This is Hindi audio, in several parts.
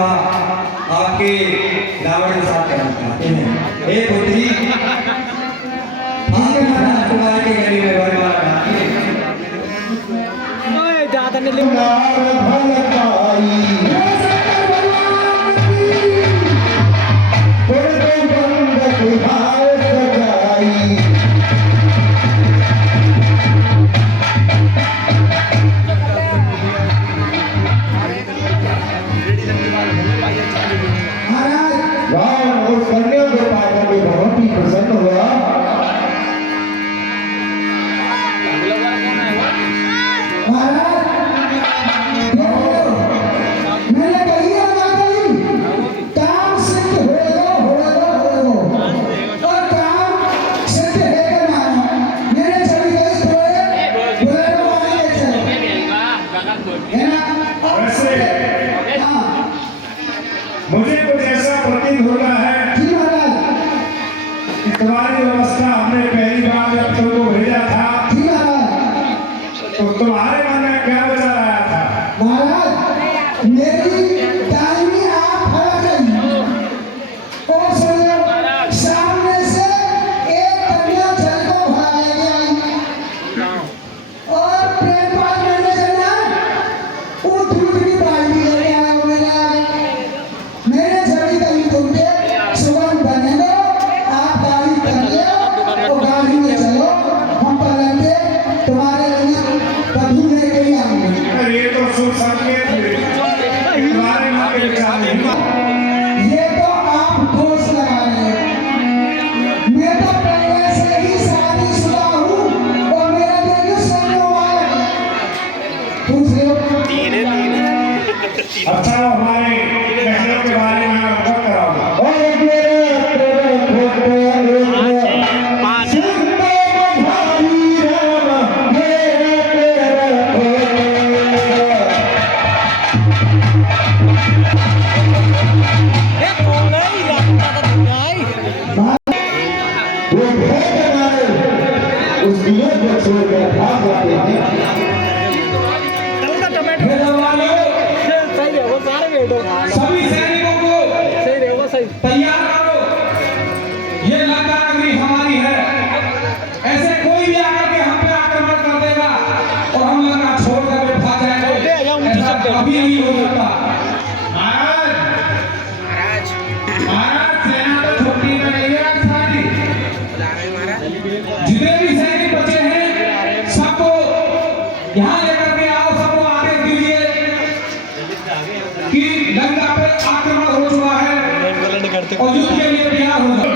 विवाह आपके रावण के साथ करना चाहते हैं। हे पुत्री, आपके राजकुमार के गले में वरमाला डालिए। ज्यादा नहीं लिखना मुझे कुछ ऐसा प्रतीत हो रहा है कि तुम्हारी व्यवस्था हमने पहली बार जब तुमको भेजा था तो तुम्हारे मन में क्या विचार आया था? महाराज, मेरी दाहिनी आंख फट गई और सामने से एक कन्या जल को उठा लेके आई और प्रेम पास करने चला वो दूध की बाल्टी लेके आया मेरे जड़ी कहीं तुमके सुगंध बने दो, आप गाड़ी कर लो और गाड़ी में चलो, हम पलंगे तुम्हारे लिए कभी नहीं आएंगे। ये तो शुभ संकेत है, तुम्हारे मन के विचार नहीं। ये तो आप दोष लगा रहे हैं। मैं तो पहले से ही शादीशुदा हूँ और मेरा बेटी सन्नवाल है। पूछ लो। अच्छा, हमारे बहनों के बारे में अवगत कराओ। सभी सैनिकों को तैयार करो, ये लंका नगरी हमारी है। ऐसे कोई भी आकर के हम पे आक्रमण कर देगा और हम लंका छोड़ कर भाग जाएंगे, ऐसा कभी नहीं हो सकता। महाराज, सेना तो छुट्टी में नहीं है सारी। जितने भी सैनिक बचे हैं सबको यहाँ लेकर के आओ, सबको आदेश दीजिए कि लंका पे आक्रमण हो चुका है और युद्ध के लिए तैयार हो जाओ।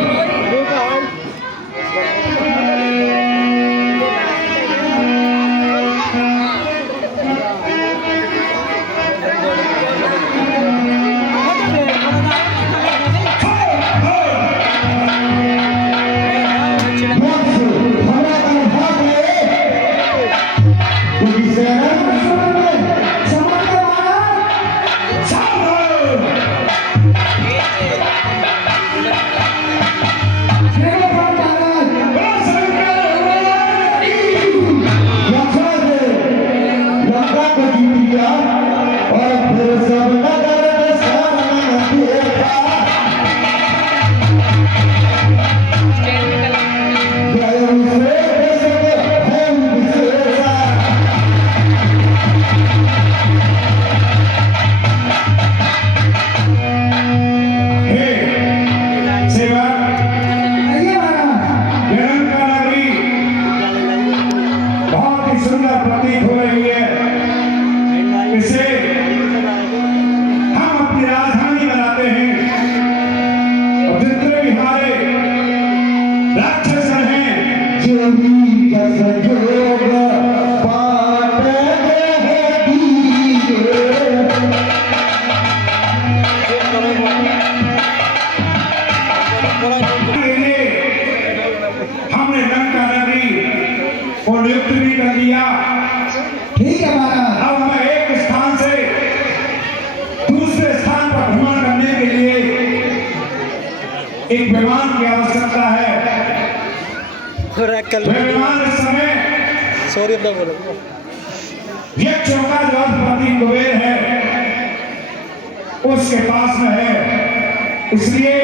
हमने लंका नगरी को नियुक्त भी कर दिया। ठीक है महाराज। अब हमें एक स्थान से दूसरे स्थान पर भ्रमण करने के लिए एक विमान की आवश्यकता है। विमान इस समय यक्षों का जो प्रतीक कुबेर है उसके पास में है, इसलिए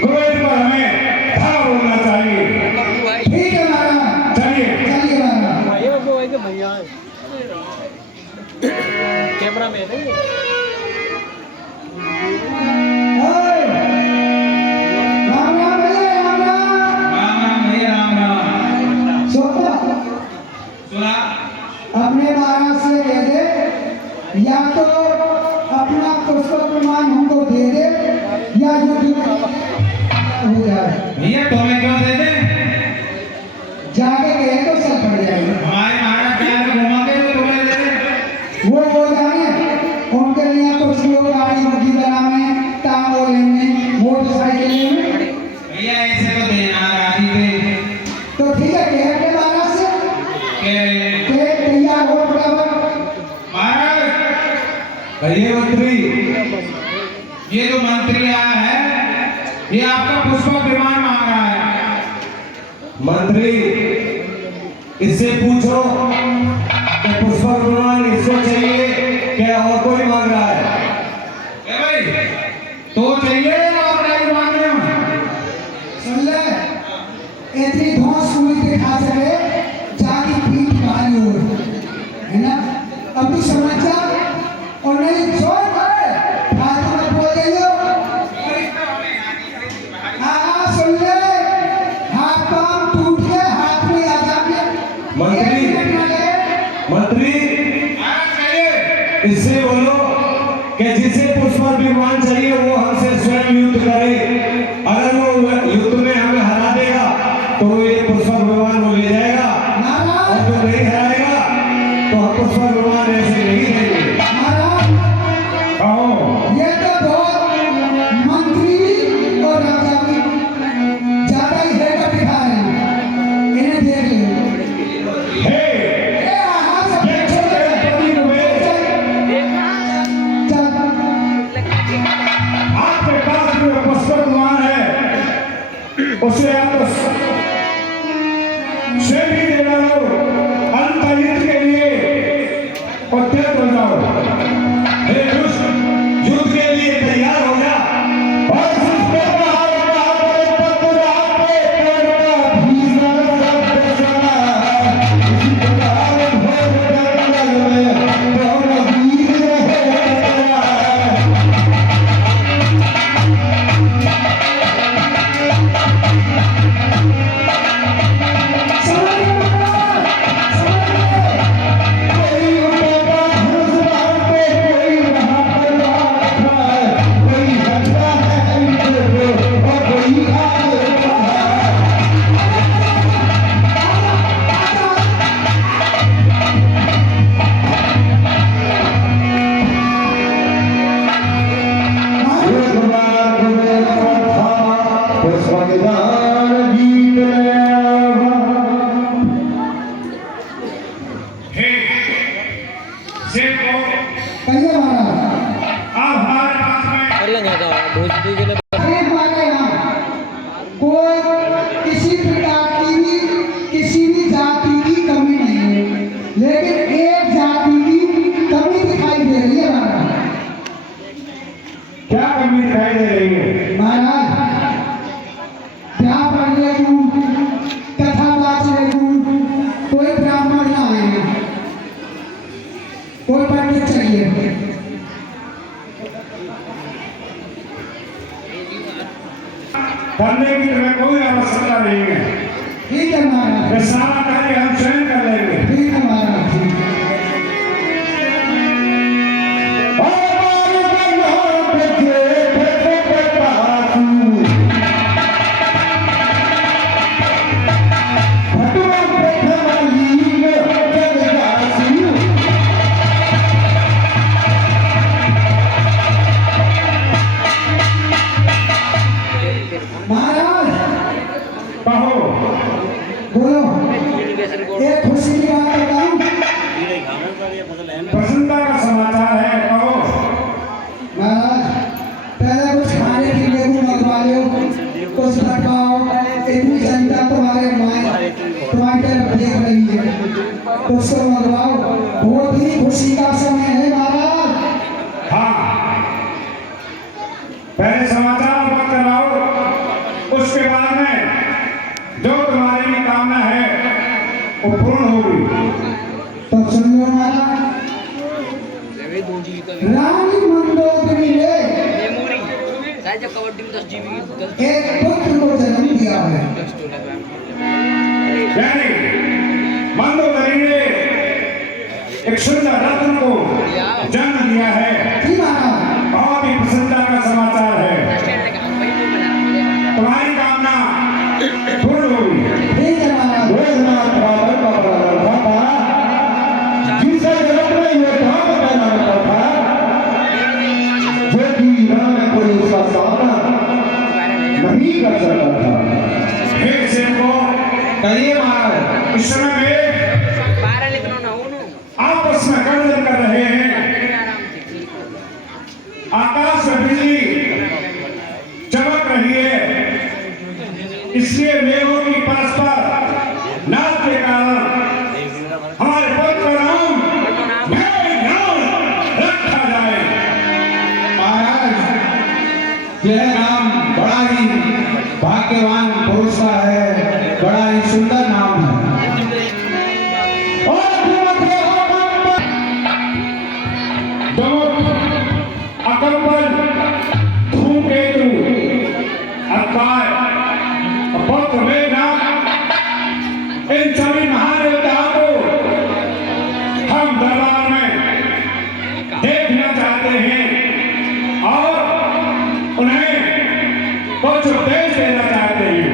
क्रोध पर हमें धावा बोलना चाहिए। ठीक है महाराज, चलिए चलिए महाराज। कैमरा में नहीं ओए, राम राम भैया, राम राम। राम राम भैया, राम राम। सोता सुना? अपने महाराज से कह दे, या तो अपना पुष्प प्रमाण हमको दे दे, या युद्ध हो जाए। भैया तुम्हें क्यों दे दे? जाके कहे तो सब पड़ जाएगा। हमारे महाराज प्यार में घुमा के तो तुम्हें दे दे। वो जाने उनके लिए कुछ लोग गाड़ी मुट्ठी बनावे, तांबो लेंगे, मोटरसाइकिल लेंगे। भैया ऐसे तो देना राजी थे तो ठीक है, कह के महाराज से के तैयार हो फटाफट। महाराज। भैया मंत्री, ये जो मंत्री आया है, ये आपका पुष्प विमान मांग रहा है। मंत्री इससे पूछो कि पुष्प विमान इसको चाहिए क्या और कोई मांग रहा है? ए भाई, तो चाहिए और नहीं मांग रहे हो? सुन ले, इतनी धौंस हुई दिखा सके, जाके पीठ भारी हो, है ना? अभी समझ जा, और नहीं जोर कर, फालतू में बोल रही हो। हाँ, सुन ले, हाथ पांव टूट गए, हाथ में आ जाके। मंत्री, एक मिनट लगे। मंत्री महाराज चाहिए। इससे बोलो कि जिसे पुष्प विमान चाहिए वो हमसे स्वयं युद्ध करे। अगर वो युद्ध में हमें हरा देगा तो ये पुष्प विमान वो ले जाएगा, महाराज, और जो नहीं हराएगा तो हम पुष्प विमान ऐसे नहीं देंगे। महाराज, कहो ये तो बहुत मंत्री और राजा भी ज्यादा ही हेडा दिखा रहे हैं। इन्हें देख लो। हे ए, हाँ, सब ये छोटे पति हुए, चल। आपके पास जो पुष्प विमान है उसे आप स्वयं ही दे डालो अंत युद्ध के लिए और तैयार हो जाओ। हे दुष्ट, युद्ध के लिए तैयार हो जा। और जिसके हाथ में हाथ पत्थर हाथ में पैर भीषण दर्शना इसी प्रकार भोग जंगल में दोनों वीर रहे। कहिए महाराज। भोजपुरी के लिए अरे हमारे यहाँ कोई किसी प्रकार की भी, किसी भी जाति की कमी नहीं है, लेकिन एक जाति की कमी दिखाई दे रही है महाराज। क्या कमी दिखाई दे रही है? महाराज, ब्याह पढ़ने को, कथा वाचने को कोई ब्राह्मण ना आए, कोई पंडित चाहिए। करने की तुम्हें कोई आवश्यकता नहीं है। ठीक है महाराज, ये सारा कार्य हम स्वयं कर लेंगे। ठीक है महाराज, ठीक है। महाराज, कहो बोलो, एक खुशी की बात बताऊं। प्रसन्नता का समाचार है, कहो। महाराज, पहले कुछ खाने के लिए भी मंगवा लो, कुछ बताओ। इतनी जनता तुम्हारे तुम्हारी तरफ देख रही है, कुछ तो मंगवाओ। बहुत ही खुशी का समय है महाराज। हाँ, पहले समाचार मत करवाओ, उसके बाद में जो तुम्हारी भी कामना है वो पूर्ण होगी। तो सुन लो महाराज, रानी मंदोदरी ने एक पुत्र को जन्म दिया है। यानी मंदोदरी ने एक सुंदर रत्न को जन्म दिया है। जी महाराज, बहुत ही प्रसन्नता का समाचार है। तुम्हारी कामना पूर्ण होगी। ठीक है महाराज। भोजनाथ बाबर का बड़ा था, जिसे जगत में ये काम करना होता था, जो कि राम कोई उसका सामना नहीं कर सकता था। फिर से को कहिए महाराज, इस समय में आपस में गर्जन कर रहे हैं, आकाश में बिजली चमक रही है, इसलिए मेघों की परस्पर नाद के कारण हमारे पवित्र नाम रखा जाए। महाराज, यह नाम बड़ा ही भाग्यवान पुरुष का है, बड़ा ही सुंदर नाम है। अकबर, धूमकेतु, अकाय, पत्र मेघनाथ, इन सभी महादेवताओं को हम दरबार में देखना चाहते हैं और उन्हें कुछ उपदेश देना चाहते हैं।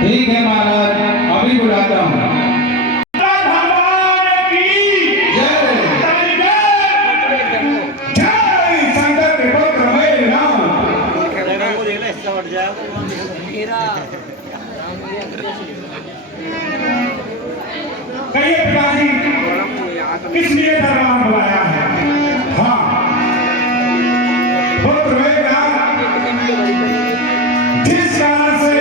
ठीक है महाराज, अभी बुलाता हूँ। कहिए पिताजी, किस लिए दरबार बुलाया है? हाँ, पुत्र मेघनाथ, जिस कारण से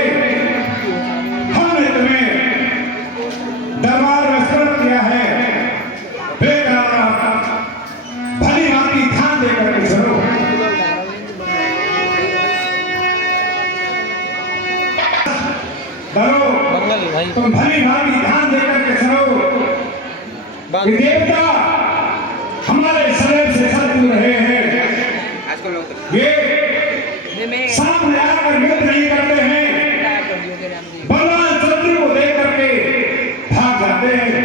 हमने तुम्हें दरबार में स्मरण किया है, मेघनाथ भली भांति ध्यान देकर के सुनो। डरो, तुम भली भांति ध्यान देकर के सुनो। ये देवता हमारे शरीर से शत्रु रहे हैं, ये सामने आकर युद्ध नहीं करते हैं, बलवान शत्रु को देख करके भाग जाते हैं।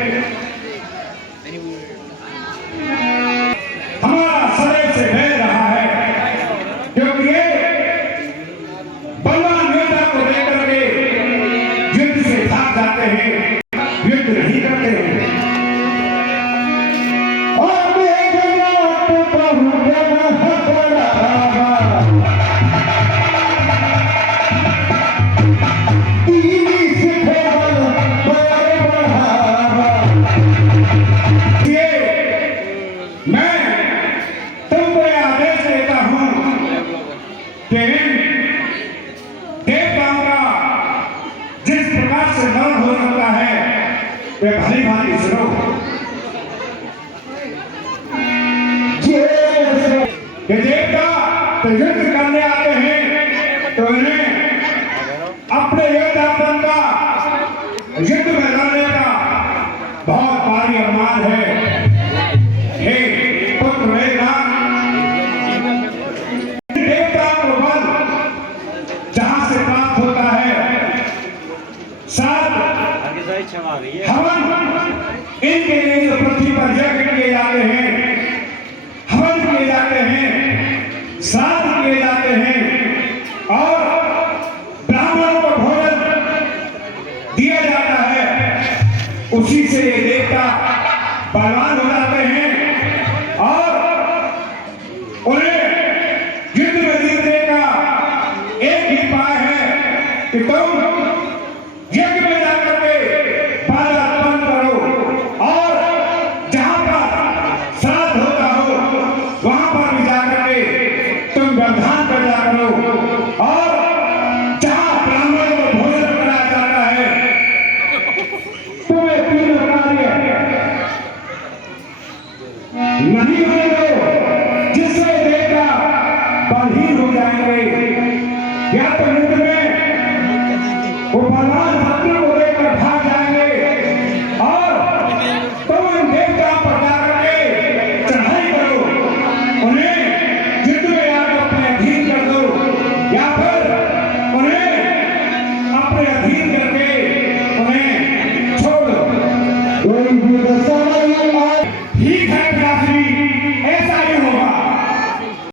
हमारा शरीर से बह रहा है, क्योंकि ये बलवान योद्धा को देख करके युद्ध से भाग जाते हैं, युद्ध नहीं करते हैं। भली भांति सुनो। ये देवता तो युद्ध करने आते हैं, तो इन्हें अपने योद्धापन का, युद्ध में लड़ने का बहुत भारी अभिमान है। हे पुत्र मेघनाथ, देवता को बल जहां से प्राप्त होता है, साथ हवन इनके लिए जो पृथ्वी पर यज्ञ किए जाते हैं, हवन किए जाते हैं, श्राद्ध किए जाते हैं और ब्राह्मणों को भोजन दिया जाता है, उसी से ये देवता बलवान हो जाते हैं और उन्हें युद्ध में जीतने का एक ही उपाय है कि तुम